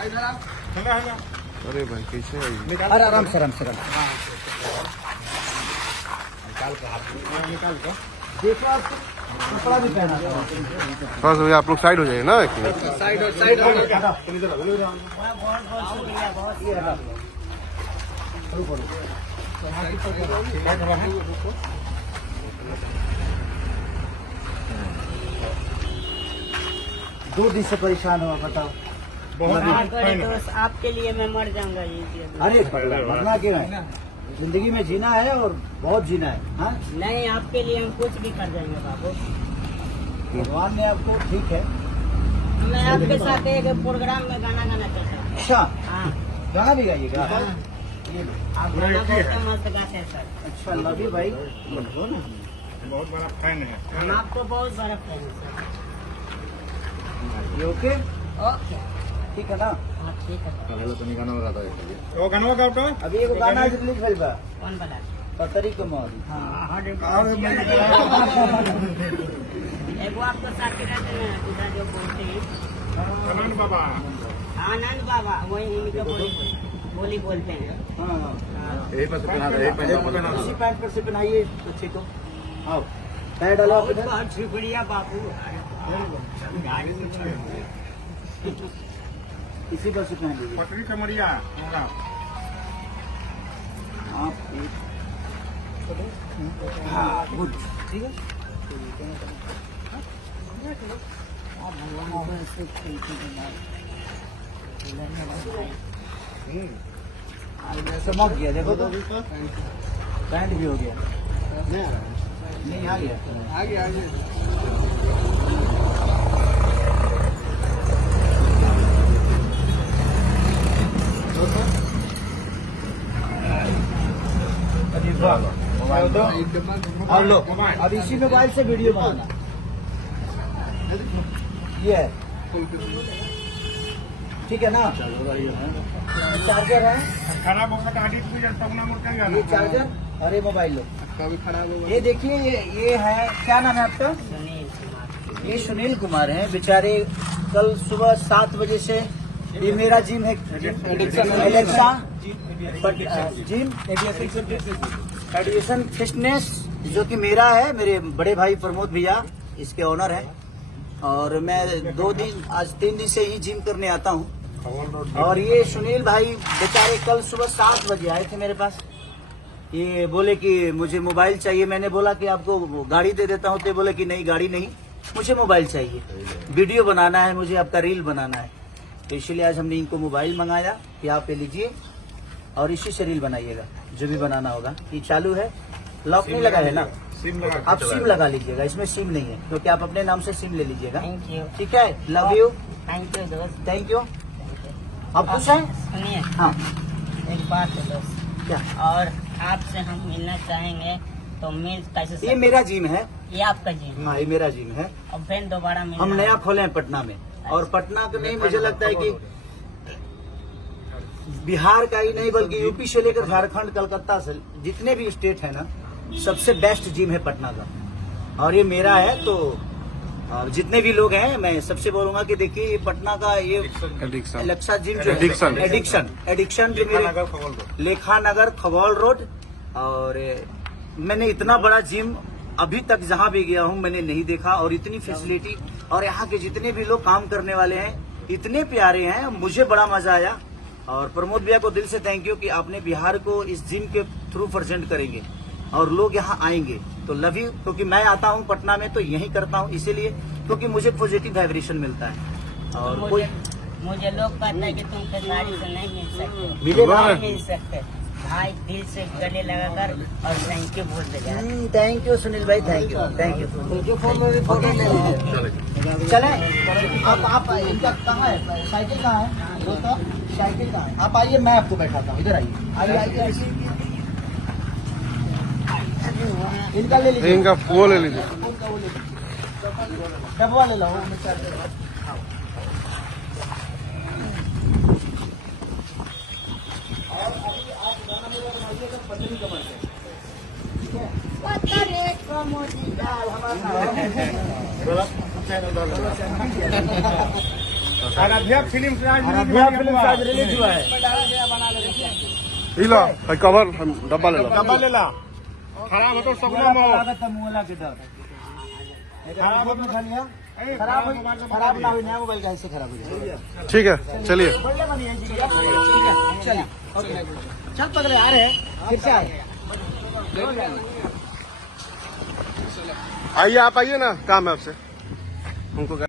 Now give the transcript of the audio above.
अरे भाई कैसे है ये? अरे आराम से निकाल कर देखो, आपको कपड़ा भी पहना था। बस भैया आप लोग साइड हो जाइए ना एक मिनट। साइड बहुत शुक्रिया, बहुत ये है। दो दिन से परेशान हो, बताओ। दोस्त आपके लिए मैं मर जाऊंगा ये। अरे मरना क्यों है, जिंदगी में जीना है और बहुत जीना है। हाँ नहीं, आपके लिए हम कुछ भी कर जाएंगे बाबू। भगवान ने आपको, ठीक है। मैं आपके साथ एक प्रोग्राम में गाना गाना चाहता हूँ। अच्छा, हाँ गाना भी गाइएगा? हाँ। आप गाना बहुत मस्त गाते हैं सर। अच्छा, लव यू भाई। बहुत बड़ा फैन है। हम आपको बहुत बड़ा फैन है सर। ये ओके, ओके ठीक है ना? हाँ ठीक है। वो गाना गाओ तो अभी एगो गाना रिलीज भेल बा, कौन बना? पतरी के मौज। एगो आपको साथी रहते हैं दूसरा जो बोलते हैं आनंद बाबा। आनंद बाबा, वही इनके बोली बोलते हैं। हाँ, यही पर इसी पैंट पर से पहनाइए बच्चे को। आओ, पैर डालो आप इधर। बहुत शुक्रिया बाबू। इसी पर से पहन लीजिए पटरी कमरिया आप। हाँ गुड, ठीक है। चमक गया, देखो तो बैंड भी हो गया। नहीं आ गया, अब लो, अब इसी मोबाइल से वीडियो बनाना। ये है, ठीक है ना? चार्जर है, खराब होगा तो आगे भी जनता ये चार्जर। अरे मोबाइल लो, ये देखिए, ये है, क्या नाम है आपका? ये सुनील कुमार है। बेचारे कल सुबह 7 बजे से, ये मेरा जिम है, एलेक्सा जिम एडिशन फिटनेस, जो कि मेरा है, मेरे बड़े भाई प्रमोद भैया इसके ऑनर है। और मैं 2 दिन, आज 3 दिन से ही जिम करने आता हूँ। और ये सुनील भाई बेचारे कल सुबह 7 बजे आए थे मेरे पास। ये बोले कि मुझे मोबाइल चाहिए। मैंने बोला कि आपको गाड़ी दे देता हूँ, तो बोले कि नहीं, गाड़ी नहीं, मुझे मोबाइल चाहिए, वीडियो बनाना है मुझे, आपका रील बनाना है। तो इसलिए आज हमने इनको मोबाइल मंगाया कि आप ये लीजिए और इसी से रील बनाइएगा, जो भी बनाना होगा। ये चालू है, लॉक नहीं लगा है ना? आप सिम लगा लीजिएगा, इसमें सिम नहीं है, क्योंकि आप अपने नाम से सिम ले लीजिएगा। Thank you. ठीक है, लव यू। थैंक यू दोस्त। Thank you. आप खुश हैं? सुनिए, हाँ, एक बात है दोस्त, क्या? और आपसे हम मिलना चाहेंगे तो मिल कैसे सकते? ये मेरा जिम है। ये आपका जिम? हाँ, ये मेरा जिम है। और फिर दोबारा मिलना हम नया है। खोले हैं पटना में, और पटना का नहीं, मुझे लगता है कि बिहार का ही नहीं बल्कि यूपी से लेकर झारखंड, कलकत्ता से जितने भी स्टेट है ना, सबसे बेस्ट जिम है पटना का। और ये मेरा है, तो और जितने भी लोग हैं मैं सबसे बोलूंगा कि देखिए, ये पटना का ये एलेक्सा जिम जो है, एडिक्शन जो मेरे लेखा नगर खगौल रोड। और मैंने इतना बड़ा जिम अभी तक जहां भी गया हूं मैंने नहीं देखा, और इतनी फैसिलिटी, और यहाँ के जितने भी लोग काम करने वाले हैं इतने प्यारे हैं, मुझे बड़ा मजा आया। और प्रमोद भैया को दिल से थैंक यू कि आपने बिहार को इस जिम के थ्रू प्रेजेंट करेंगे और लोग यहाँ आएंगे। तो लव यू, क्योंकि मैं आता हूँ पटना में तो यही करता हूँ, इसीलिए क्योंकि मुझे पॉजिटिव वाइब्रेशन मिलता है। और कोई मुझे लोग कहते हैं कि तुम खेसारी से नहीं मिल सकते, मिलेगा। नहीं मिल सकते भाई, दिल से गले लगाकर और थैंक यू बोल देगा। थैंक यू सुनील भाई, थैंक यू, थैंक यू। चले, आप इनका कहाँ है, साइकिल कहाँ है? वो तो साइकिल कहाँ है? आप आइए, मैं आपको बैठाता हूँ, इधर आइए, आइए आइए। इनका ले लीजिए, इनका वो ले लीजिए। डब्बा ले लो। पतली कमर से, ठीक है? आराध्या फिल्म से आज रिलीज हुआ है। ला कवर डब्बा ले लो डब्बा ले ला खराब हो तो सपना में खराब ना हुई, नया मोबाइल कैसे खराब हो जाएगा। ठीक है चलिए चलिए चल पकड़े आ रहे हैं, फिर से आ रहे हैं। आइए आप आइए ना, काम है आपसे हमको